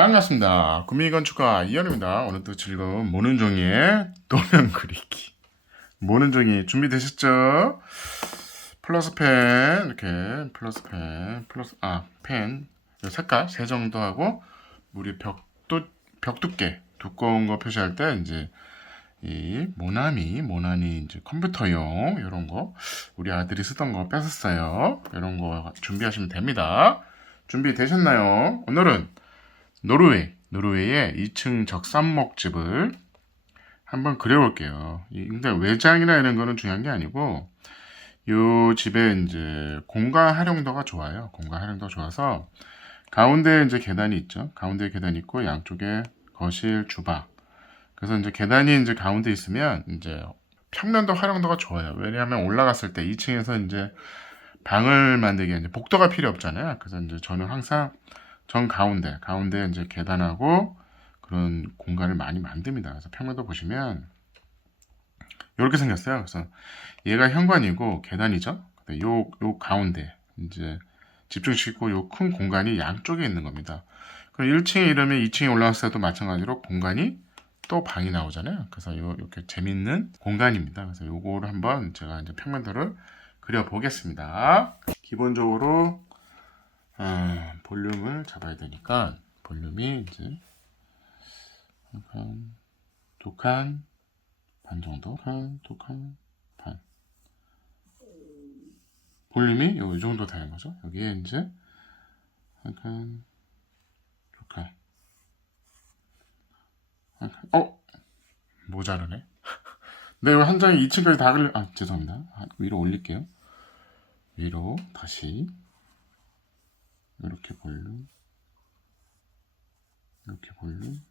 반갑습니다. 구미건축가 이현우입니다. 오늘도 즐거운 모는 종이의 도면 그리기. 모는 종이 준비되셨죠? 플러스 펜, 이렇게 플러스 펜, 펜, 색깔 세 정도 하고 우리 벽 두께 두꺼운 거 표시할 때 이제 이 모나미 이제 컴퓨터용 이런 거 우리 아들이 쓰던 거 뺏었어요. 이런 거 준비하시면 됩니다. 준비되셨나요? 오늘은 노르웨이의 2층 적산목집을 한번 그려볼게요. 근데 외장이나 이런 거는 중요한 게 아니고, 이 집에 이제 공간 활용도가 좋아요. 공간 활용도가 좋아서, 가운데 이제 계단이 있죠. 가운데 계단이 있고, 양쪽에 거실, 주방. 그래서 이제 계단이 이제 가운데 있으면, 이제 평면도 활용도가 좋아요. 왜냐하면 올라갔을 때 2층에서 이제 방을 만들기 이제 복도가 필요 없잖아요. 그래서 이제 저는 항상 정 가운데 이제 계단하고 그런 공간을 많이 만듭니다. 그래서 평면도 보시면 이렇게 생겼어요. 그래서 얘가 현관이고 계단이죠. 요 가운데 이제 집중시키고 요 큰 공간이 양쪽에 있는 겁니다. 그럼 1층에 이러면 2층에 올라갔을 때도 마찬가지로 공간이 또 방이 나오잖아요. 그래서 이렇게 재밌는 공간입니다. 그래서 요거를 한번 제가 이제 평면도를 그려보겠습니다. 기본적으로 볼륨을 잡아야 되니까 볼륨이 이제 한 칸, 두 칸 반 정도, 두 칸 반. 볼륨이 요 정도 되는 거죠. 여기에 이제 한 칸, 두 칸, 한 칸. 모자르네. 네, 한 장에 2층까지 다 그려. 죄송합니다. 위로 올릴게요. 위로 다시 이렇게 볼륨, 이렇게 볼륨.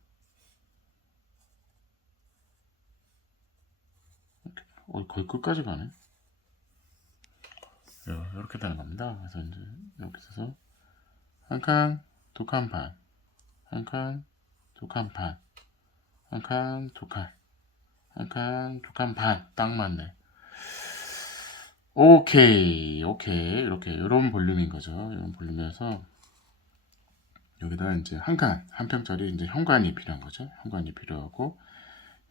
거의 끝까지 가네. 이렇게 되는 겁니다. 그래서 이제 이렇게 해서 한 칸, 두 칸 반, 한 칸, 두 칸 반, 한 칸, 두 칸, 한 칸, 두 칸 반. 딱 맞네. 오케이. 이렇게 이런 볼륨인 거죠. 이런 볼륨에서 여기다 이제 한 평짜리 이제 현관이 필요한 거죠. 현관이 필요하고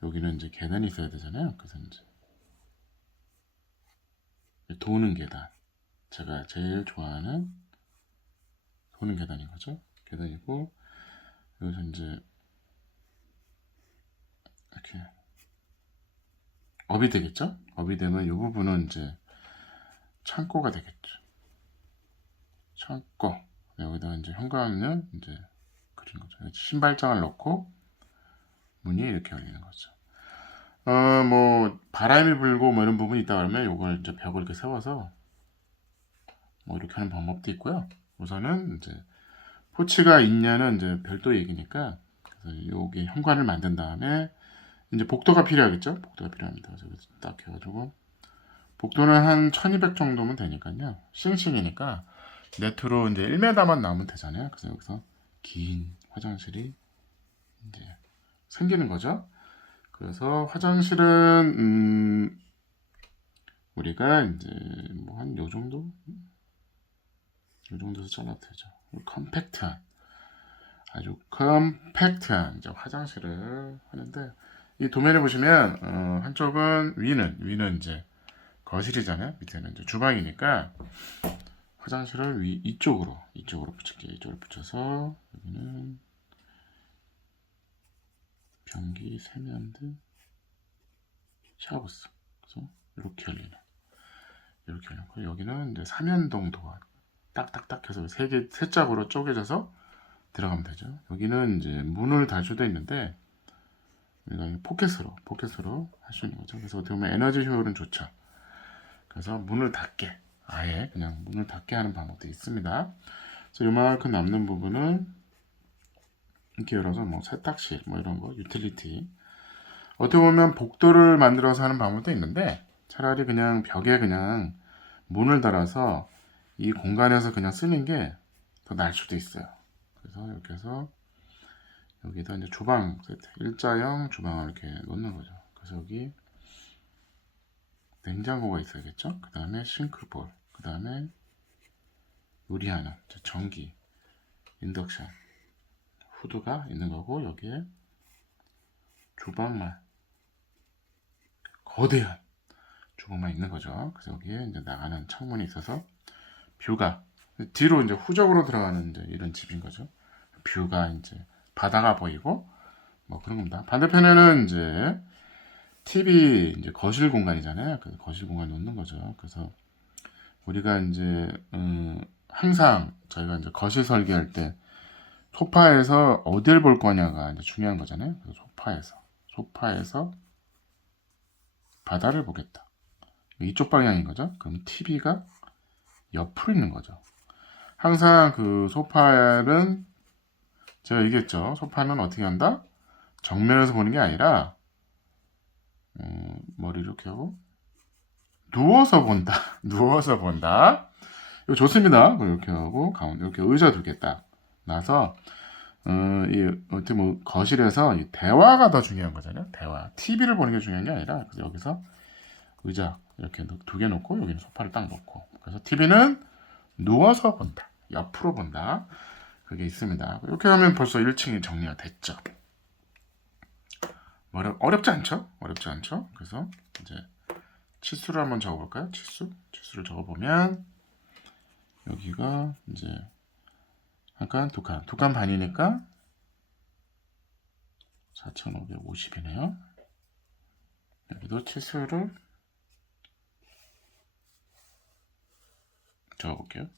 여기는 이제 계단이 있어야 되잖아요. 그래서 이제 도는 계단. 제가 제일 좋아하는 도는 계단인 거죠. 계단이고 여기서 이제 이렇게 업이 되겠죠? 업이 되면 이 부분은 이제 창고가 되겠죠. 창고. 여기다가 이제 현관은 이제 그린 거죠. 신발장을 넣고 문이 이렇게 열리는 거죠. 뭐 바람이 불고 뭐 이런 부분이 있다 그러면 이걸 이제 벽을 이렇게 세워서 뭐 이렇게 하는 방법도 있고요. 우선은 이제 포치가 있냐는 이제 별도 얘기니까 그래서 여기 현관을 만든 다음에 이제 복도가 필요하겠죠? 복도가 필요합니다. 그래서 딱 해가지고 복도는 한 1200 정도면 되니까요. 싱싱이니까 네트로 이제 1m만 나오면 되잖아요. 그래서 여기서 긴 화장실이 이제 생기는 거죠. 그래서 화장실은 우리가 이제 뭐 한 요 정도? 요 정도에서 잘라도 되죠. 컴팩트한 아주 컴팩트한 이제 화장실을 하는데 이 도면에 보시면 한쪽은 위는 이제 거실이잖아요. 밑에는 이제 주방이니까 화장실을 이쪽으로 붙일게요. 이쪽으로 붙여서 여기는 변기 세면대 샤워부스 그래서 이렇게 열리고 여기는 이제 삼연동 도어 딱딱딱 해서 세 짝으로 쪼개져서 들어가면 되죠. 여기는 이제 문을 달 수도 있는데 우리가 포켓으로 할 수 있는 거죠. 그래서 어떻게 보면 에너지 효율은 좋죠. 그래서 문을 닫게 아예 그냥 문을 닫게 하는 방법도 있습니다. 그래서 요만큼 남는 부분은 이렇게 열어서 뭐 세탁실 뭐 이런 거 유틸리티 어떻게 보면 복도를 만들어서 하는 방법도 있는데 차라리 그냥 벽에 그냥 문을 달아서 이 공간에서 그냥 쓰는 게 더 나을 수도 있어요. 그래서 이렇게 해서 여기다 이제 주방 세트 일자형 주방을 이렇게 놓는 거죠. 그래서 여기 냉장고가 있어야겠죠. 그 다음에 싱크볼, 그 다음에 요리하는 전기, 인덕션, 후드가 있는 거고, 여기에 주방만, 거대한 주방만 있는 거죠. 그래서 여기에 이제 나가는 창문이 있어서 뷰가 뒤로 이제 후적으로 들어가는 이제 이런 집인 거죠. 뷰가 이제 바다가 보이고 뭐 그런 겁니다. 반대편에는 이제 TV 이제 거실 공간이잖아요. 그 거실 공간 놓는 거죠. 그래서 우리가 이제 항상 저희가 이제 거실 설계할 때 소파에서 어딜 볼 거냐가 이제 중요한 거잖아요. 그래서 소파에서 바다를 보겠다. 이쪽 방향인 거죠. 그럼 TV가 옆으로 있는 거죠. 항상 그 소파는 제가 얘기했죠. 소파는 어떻게 한다? 정면에서 보는 게 아니라 머리 이렇게 하고 누워서 본다. 누워서 본다. 이거 좋습니다. 이렇게 하고 가운데 이렇게 의자 두 개 딱 놔서 어떻게 뭐 거실에서 이 대화가 더 중요한 거잖아요. 대화. TV를 보는 게 중요한 게 아니라 그래서 여기서 의자 이렇게 두 개 놓고 여기는 소파를 딱 놓고 그래서 TV는 누워서 본다. 옆으로 본다. 그게 있습니다. 이렇게 하면 벌써 1층이 정리가 됐죠. 어렵지 않죠? 어렵지 않죠? 그래서 이제 치수를 한번 적어볼까요? 치수를 적어보면 여기가 이제 약간 두 칸 반이니까 4,550이네요. 여기도 치수를 적어볼게요.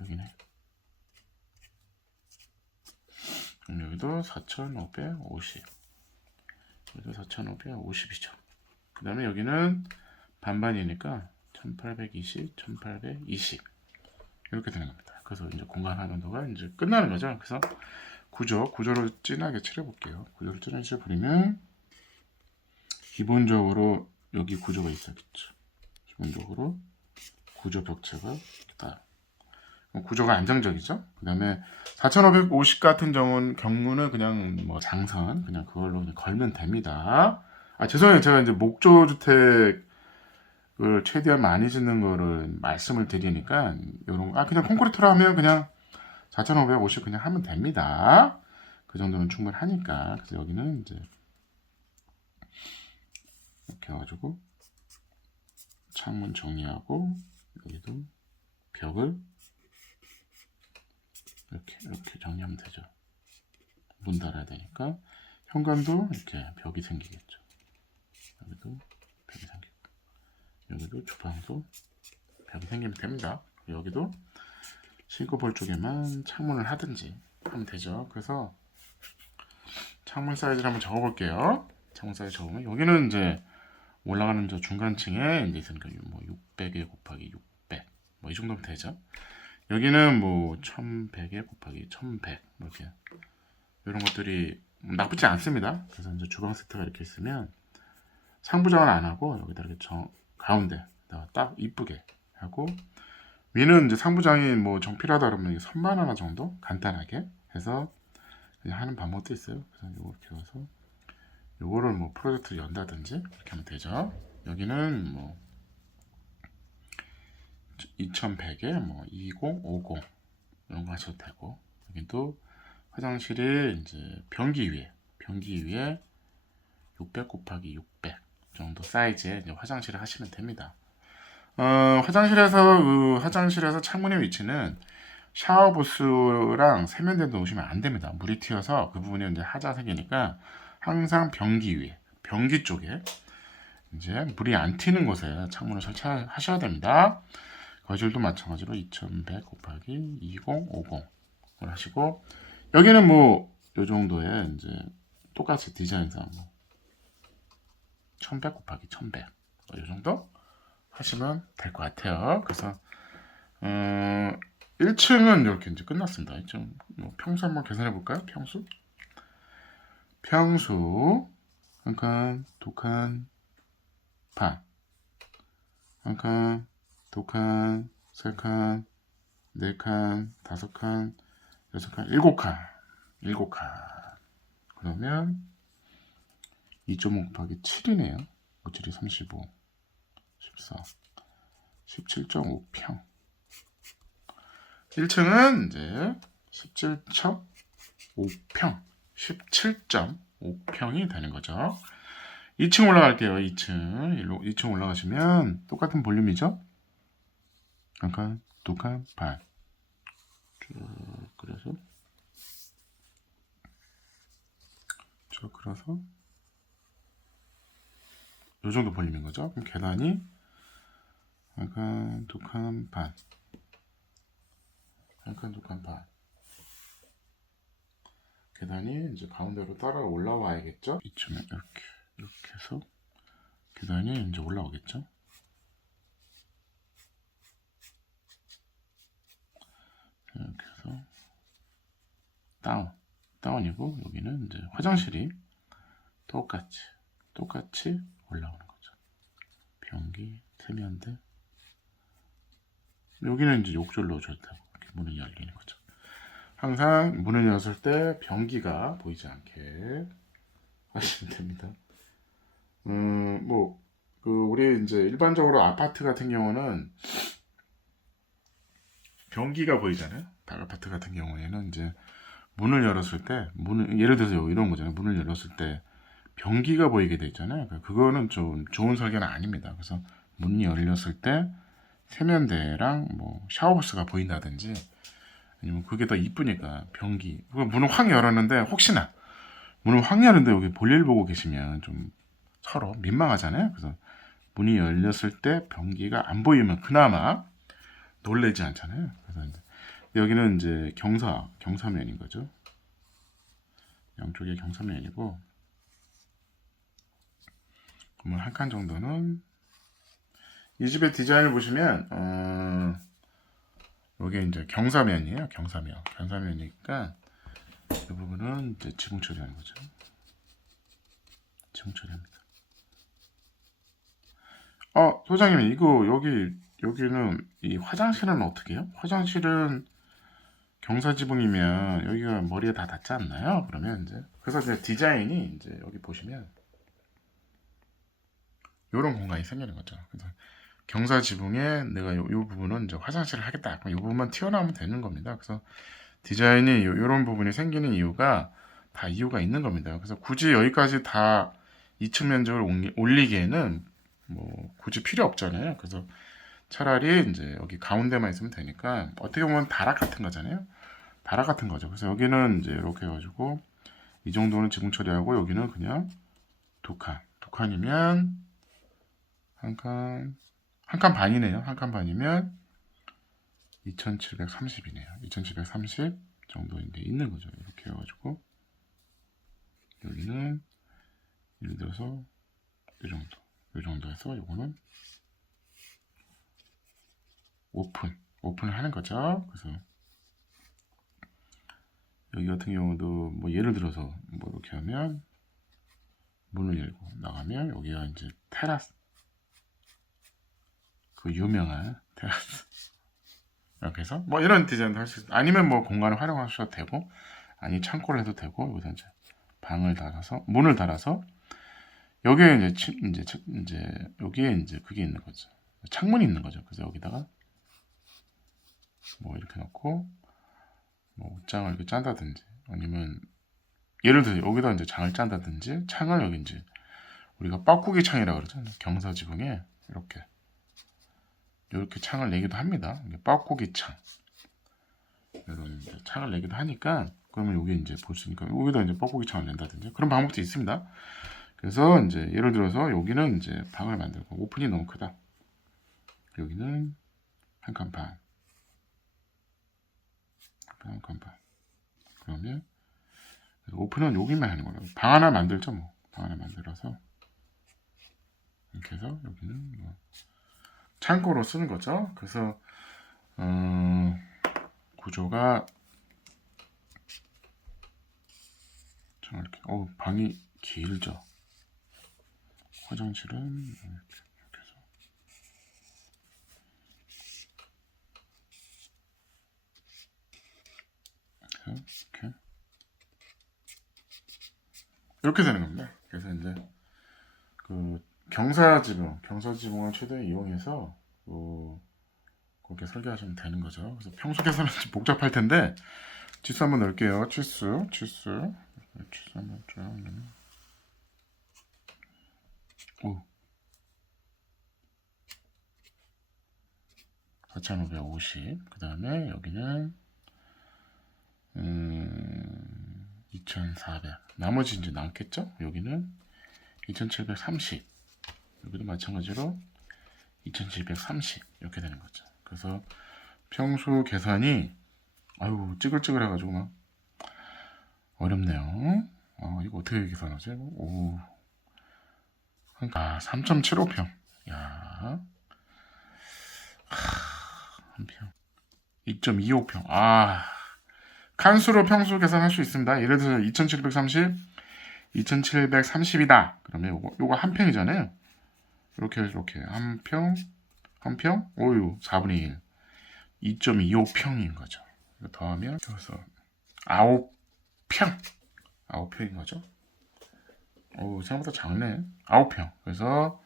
여기네. 그럼 여기도 4,550. 여기도 4,550이죠. 그 다음에 여기는 반반이니까 1820, 1820 이렇게 되는 겁니다. 그래서 이제 공간 활용도가 이제 끝나는 거죠. 그래서 구조를 진하게 칠해볼게요. 구조를 진하게 칠해버리면 기본적으로 여기 구조가 있었겠죠. 기본적으로 구조 벽체가 있다. 구조가 안정적이죠. 그 다음에 4,550 같은 경우는 그냥 뭐 장선 그냥 그걸로 그냥 걸면 됩니다. 죄송해요. 제가 이제 목조주택을 최대한 많이 짓는 거를 말씀을 드리니까 요런 그냥 콘크리트로 하면 그냥 4,550 그냥 하면 됩니다. 그 정도는 충분하니까. 그래서 여기는 이제 이렇게 해가지고 창문 정리하고 여기도 벽을 이렇게 정리하면 되죠. 문 달아야 되니까 현관도 이렇게 벽이 생기겠죠. 여기도 벽이 생기고 여기도 주방도 벽이 생기면 됩니다. 여기도 싱크볼 쪽에만 창문을 하든지 하면 되죠. 그래서 창문 사이즈를 한번 적어볼게요. 창문 사이즈 적으면 여기는 이제 올라가는 저 중간층에 이제 있으니까 뭐 600에 곱하기 600 뭐 이 정도면 되죠. 여기는 뭐 1100에 곱하기 1100 이렇게 이런 것들이 나쁘지 않습니다. 그래서 이제 주방 세트가 이렇게 있으면 상부장은 안 하고 여기다 이렇게 가운데 딱 이쁘게 하고 위는 이제 상부장이 뭐 정필하다 그러면 선반 하나 정도 간단하게 해서 그냥 하는 방법도 있어요. 그래서 이렇게 해서 요거를 뭐 프로젝트를 연다든지 이렇게 하면 되죠. 여기는 뭐 2100에 뭐 2050 이런 거 하셔도 되고 여긴 또 화장실이 이제 변기 위에 600 곱하기 600 정도 사이즈의 이제 화장실을 하시면 됩니다. 화장실에서 창문의 위치는 샤워 부스랑 세면대도 놓으시면 안 됩니다. 물이 튀어서 그 부분이 이제 하자색이니까 항상 변기 쪽에 이제 물이 안 튀는 곳에 창문을 설치하셔야 됩니다. 거실도 마찬가지로 2100 곱하기 2050을 하시고 여기는 뭐 요 정도의 이제 똑같이 디자인상 뭐 1100 곱하기 1100 이 정도 하시면 될 것 같아요. 그래서 1층은 이렇게 이제 끝났습니다. 1층 뭐 평수 한번 계산해 볼까요? 평수 한 칸, 두 칸, 반, 한 칸, 두 칸, 세 칸, 네 칸, 다섯 칸, 여섯 칸, 일곱 칸. 그러면 2.5 곱하기 7이네요. 5, 7이 35, 14, 17.5평. 1층은 이제 17.5평, 17.5평이 되는 거죠. 2층 올라갈게요. 2층 올라가시면 똑같은 볼륨이죠. 한 칸, 두 칸, 반. 그래서 이 정도 볼륨인 거죠. 그럼 계단이 한 칸, 두 칸, 반. 한 칸, 두 칸, 반. 계단이 이제 가운데로 따라 올라와야겠죠. 이쯤에 이렇게 해서 계단이 이제 올라오겠죠. 이렇게 해서 다운이고 여기는 이제 화장실이 똑같이 올라오는 거죠. 변기, 세면대. 여기는 이제 욕조를 넣어줘야 되고 이렇게 문이 열리는 거죠. 항상 문을 열었을 때 변기가 보이지 않게 하시면 됩니다. 우리 이제 일반적으로 아파트 같은 경우는 변기가 보이잖아요. 아파트 같은 경우에는 이제 문을 열었을 때 예를 들어서 이런 거잖아요. 문을 열었을 때 변기가 보이게 돼 있잖아요. 그거는 좀 좋은 설계는 아닙니다. 그래서 문이 열렸을 때 세면대랑 뭐 샤워부스가 보인다든지 아니면 그게 더 이쁘니까 변기 문을 확 열었는데 혹시나 문을 확 열었는데 여기 볼일 보고 계시면 좀 서로 민망하잖아요. 그래서 문이 열렸을 때 변기가 안 보이면 그나마 놀래지 않잖아요. 그래서 이제 여기는 이제 경사면인 거죠. 양쪽에 경사면이고 그러면 한 칸 정도는 이 집의 디자인을 보시면 여기 이제 경사면이에요. 경사면이니까 이 부분은 이제 지붕 처리하는 거죠. 지붕 처리합니다. 소장님 이거 여기는 이 화장실은 어떻게 해요? 화장실은 경사 지붕이면 여기가 머리에 다 닿지 않나요? 그러면 이제 그래서 이제 디자인이 이제 여기 보시면 이런 공간이 생기는 거죠. 그래서 경사 지붕에 내가 이 부분은 이제 화장실을 하겠다. 그럼 이 부분만 튀어나오면 되는 겁니다. 그래서 디자인이 이런 부분이 생기는 이유가 다 이유가 있는 겁니다. 그래서 굳이 여기까지 다 2층 면적을 올리기에는 뭐 굳이 필요 없잖아요. 그래서 차라리 이제 여기 가운데만 있으면 되니까 어떻게 보면 다락 같은 거잖아요. 다락 같은 거죠. 그래서 여기는 이제 이렇게 해가지고 이 정도는 지붕 처리하고 여기는 그냥 두 칸이면 한 칸 반이네요. 한 칸 반이면 2730이네요. 2730 정도 이제 있는 거죠. 이렇게 해가지고 여기는 예를 들어서 이 정도 해서 이거는 오픈을 하는 거죠. 그래서 여기 같은 경우도 뭐 예를 들어서 뭐 이렇게 하면 문을 열고 나가면 여기가 이제 테라스, 그 유명한 테라스 이렇게 해서 뭐 이런 디자인도 할 수 있어요. 아니면 뭐 공간을 활용하셔도 되고 아니 창고를 해도 되고 여기서 이제 문을 달아서 여기에 이제 여기에 이제 그게 있는 거죠. 창문이 있는 거죠. 그래서 여기다가 뭐 이렇게 놓고 뭐 옷장을 이렇게 짠다든지 아니면 예를 들어 여기다 이제 장을 짠다든지 창을 여기 이제 우리가 뻐꾸기 창이라 그러잖아요. 경사 지붕에 이렇게 창을 내기도 합니다. 뻐꾸기 창 이런 창을 내기도 하니까 그러면 여기 이제 볼 수 있으니까 여기다 이제 뻐꾸기 창을 낸다든지 그런 방법도 있습니다. 그래서 이제 예를 들어서 여기는 이제 방을 만들고 오픈이 너무 크다. 여기는 한 칸 반. 그러면 오픈은 여기만 하는 거예요. 방 하나 만들죠, 뭐. 방 하나 만들어서 이렇게 해서 여기는 뭐 창고로 쓰는 거죠. 그래서 구조가 좀 이렇게 방이 길죠. 화장실은 이렇게 해서 이렇게 되는 겁니다. 그래서 이제 그 경사지붕을 최대한 이용해서 그렇게 설계하시면 되는 거죠. 그래서 평소에서는 좀 복잡할 텐데 치수 한번 넣을게요. 치수 한번 쫙 오 4,550. 그 다음에 여기는 2,400. 나머지 이제 남겠죠? 여기는 2,730. 여기도 마찬가지로 2,730 이렇게 되는 거죠. 그래서 평수 계산이 아유 찌글찌글해가지고 막 어렵네요. 이거 어떻게 계산하지? 오, 그러니까 3.75평. 야, 한 평. 2.25평. 칸수로 평수 계산할 수 있습니다. 예를 들어서 2,730, 2,730이다. 그러면 요거 한 평이잖아요. 이렇게 한 평, 오유 4분의 1, 2.25평인 거죠. 이거 더하면 그래서 9평인 거죠. 오, 생각보다 작네. 9평. 그래서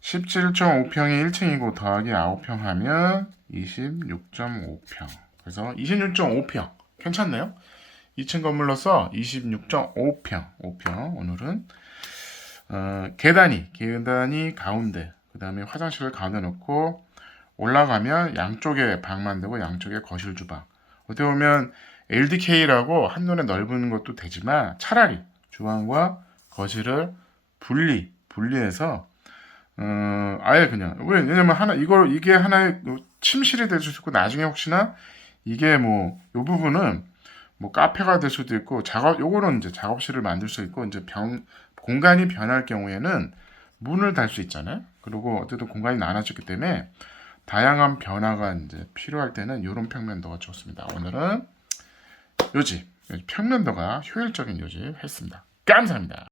17.5평이 1층이고 더하기 9평 하면 26.5평. 그래서 26.5평. 괜찮네요. 2층 건물로서 26.5평. 5평. 오늘은 계단이 가운데. 그 다음에 화장실을 가운데 놓고 올라가면 양쪽에 방 만들고 양쪽에 거실 주방. 어떻게 보면 LDK라고 한눈에 넓은 것도 되지만 차라리 주방과 거실을 분리해서 아예 그냥 왜냐면 이게 하나의 침실이 될 수 있고 나중에 혹시나 이게 뭐 이 부분은 뭐 카페가 될 수도 있고 요거는 이제 작업실을 만들 수 있고 이제 공간이 변할 경우에는 문을 달 수 있잖아요. 그리고 어쨌든 공간이 나눠졌기 때문에 다양한 변화가 이제 필요할 때는 이런 평면도가 좋습니다. 오늘은 요집 평면도가 효율적인 요집 했습니다. 감사합니다.